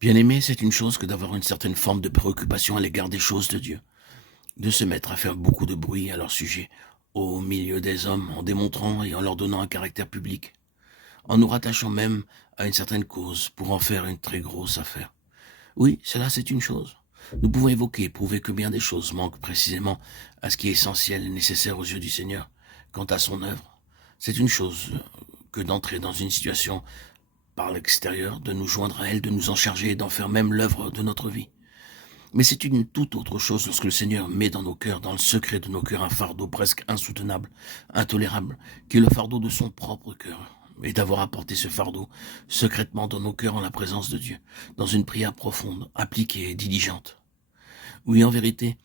Bien-aimer, c'est une chose que d'avoir une certaine forme de préoccupation à l'égard des choses de Dieu, de se mettre à faire beaucoup de bruit à leur sujet, au milieu des hommes, en démontrant et en leur donnant un caractère public, en nous rattachant même à une certaine cause pour en faire une très grosse affaire. Oui, cela c'est une chose. Nous pouvons évoquer et prouver que bien des choses manquent précisément à ce qui est essentiel et nécessaire aux yeux du Seigneur. Quant à son œuvre, c'est une chose que d'entrer dans une situation par l'extérieur, de nous joindre à elle, de nous en charger et d'en faire même l'œuvre de notre vie. Mais c'est une toute autre chose lorsque le Seigneur met dans nos cœurs, dans le secret de nos cœurs, un fardeau presque insoutenable, intolérable, qui est le fardeau de son propre cœur. Et d'avoir apporté ce fardeau secrètement dans nos cœurs en la présence de Dieu, dans une prière profonde, appliquée et diligente. Oui, en vérité,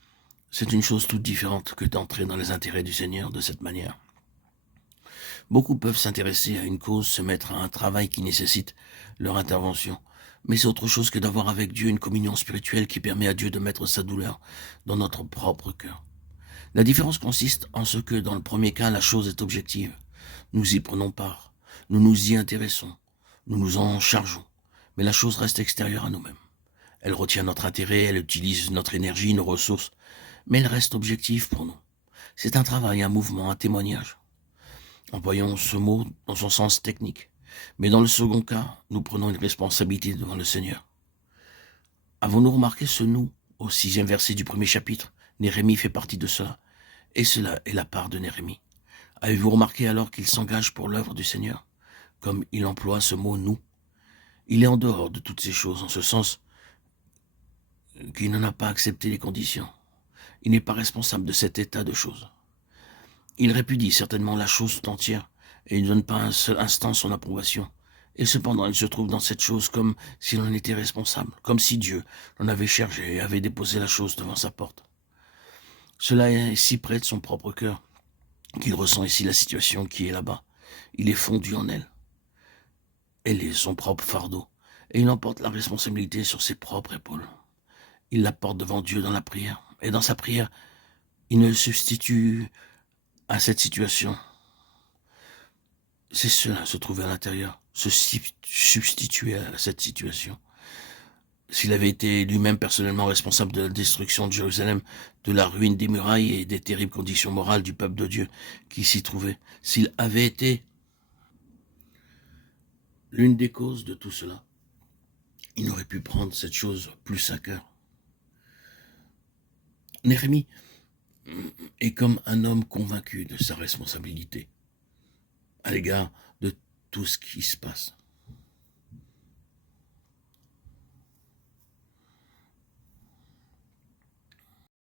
c'est une chose toute différente que d'entrer dans les intérêts du Seigneur de cette manière. Beaucoup peuvent s'intéresser à une cause, se mettre à un travail qui nécessite leur intervention. Mais c'est autre chose que d'avoir avec Dieu une communion spirituelle qui permet à Dieu de mettre sa douleur dans notre propre cœur. La différence consiste en ce que, dans le premier cas, la chose est objective. Nous y prenons part, nous nous y intéressons, nous nous en chargeons. Mais la chose reste extérieure à nous-mêmes. Elle retient notre intérêt, elle utilise notre énergie, nos ressources, mais elle reste objective pour nous. C'est un travail, un mouvement, un témoignage. Employons ce mot dans son sens technique. Mais dans le second cas, nous prenons une responsabilité devant le Seigneur. Avons-nous remarqué ce nous au 6e verset du premier chapitre? Néhémie fait partie de cela. Et cela est la part de Néhémie. Avez-vous remarqué alors qu'il s'engage pour l'œuvre du Seigneur? Comme il emploie ce mot nous. Il est en dehors de toutes ces choses, en ce sens qu'il n'en a pas accepté les conditions. Il n'est pas responsable de cet état de choses. Il répudie certainement la chose tout entière, et il ne donne pas un seul instant son approbation. Et cependant, il se trouve dans cette chose comme s'il en était responsable, comme si Dieu l'en avait cherché et avait déposé la chose devant sa porte. Cela est si près de son propre cœur qu'il ressent ici la situation qui est là-bas. Il est fondu en elle. Elle est son propre fardeau, et il emporte la responsabilité sur ses propres épaules. Il la porte devant Dieu dans la prière, et dans sa prière, il ne substitue à cette situation. C'est cela, se trouver à l'intérieur, se substituer à cette situation. S'il avait été lui-même personnellement responsable de la destruction de Jérusalem, de la ruine des murailles et des terribles conditions morales du peuple de Dieu qui s'y trouvait, s'il avait été l'une des causes de tout cela, il n'aurait pu prendre cette chose plus à cœur. Néhémie est comme un homme convaincu de sa responsabilité à l'égard de tout ce qui se passe.